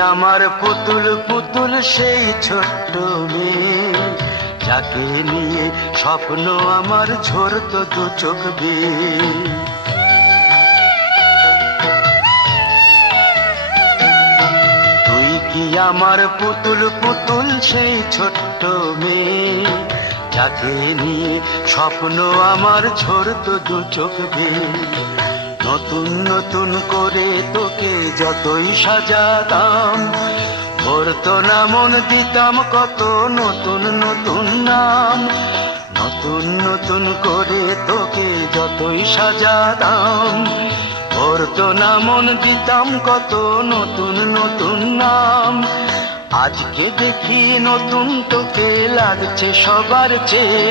আমার পুতুল পুতুল সেই ছোট্ট মেয়ে, যাকে নিয়ে স্বপ্ন আমার ঝরতো দু চোখ বেয়ে। তুই কি আমার পুতুল পুতুল সেই ছোট্ট মেয়ে, যাকে নিয়ে স্বপ্ন আমার ঝরতো দু চোখ বেয়ে। নতুন নতুন করে তোকে যতই সাজাতাম, ভরতো না মন, দিতাম কত নতুন নতুন নাম। নতুন নতুন করে তোকে যতই সাজাতাম, ভরতো না মন, দিতাম কত নতুন নতুন নাম। আজকে দেখি নতুন তোকে লাগছে সবার চেয়ে,